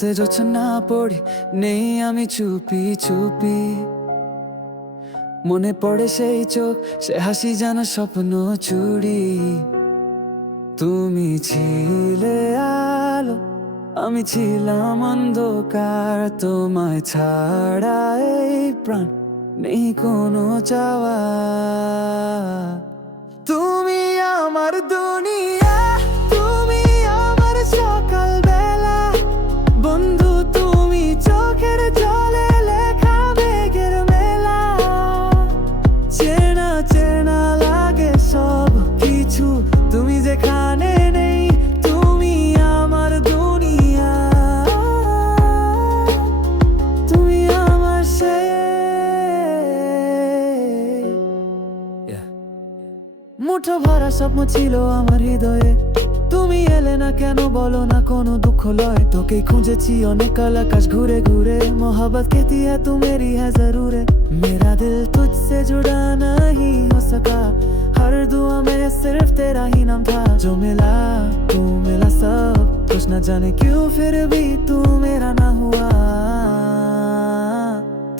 রাতে জোছনা পড়ি নেই আমি চুপি চুপি, মনে পড়ে সেই চোখ, সে হাসি যেন স্বপ্ন চুরি। তুমি ছিলে আলো, আমি ছিলাম অন্ধকার, তোমায় ছাড়া এই প্রাণ নেই কোনো চাওয়া। তুমি আমার দুনিয়া, তুমি আমার সকাল বেলা, বন্ধু তুমি চোখের জলে লেখা মেঘের মেলা। চেনা চেনা লাগে সব কিছু, তুমি যেখানে নেই, তুমি আমার দুনিয়া, তুমি আমার মুঠো ভরা স্বপ্ন ছিল আমার হৃদয়ে, তুমি এলে না কেন বলো না কোনো দুঃখ লয়। তোকে খুঁজেছি অনেক কাল আকাশ ঘুরে ঘুরে, मोहब्बत कहती है तू मेरी है जरूर है। मेरा दिल तुझसे जुड़ा नहीं हो सका, हर दुआ में सिर्फ तेरा ही नाम था। जो मिला तू मिला सब कुछ, न जाने क्यों फिर भी तू मेरा ना हुआ,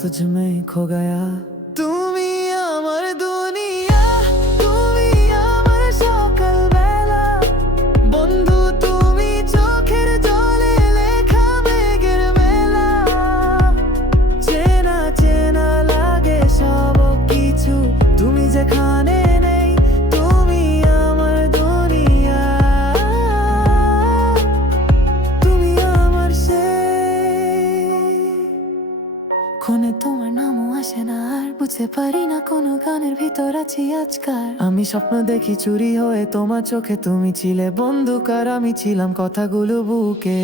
तुझ में खो गया। তুমি আমার দুনিয়া, তুমি আমার সকাল বেলা, বন্ধু তুমি চোখের জলে লেখা মেঘের মেলা। চেনা চেনা লাগে সব কিছু, তুমি যেখানে নেই, তুমি আমার দুনিয়া, তুমি আমার ক্ষণে তোমার নামও আসে না আর, বুঝতে পারি না কোনো গানের ভিতর আছি আজকাল। আমি স্বপ্ন দেখি চুরি হয়ে তোমার চোখে, তুমি ছিলে বন্দুক আর আমি ছিলাম কথাগুলো বুকে।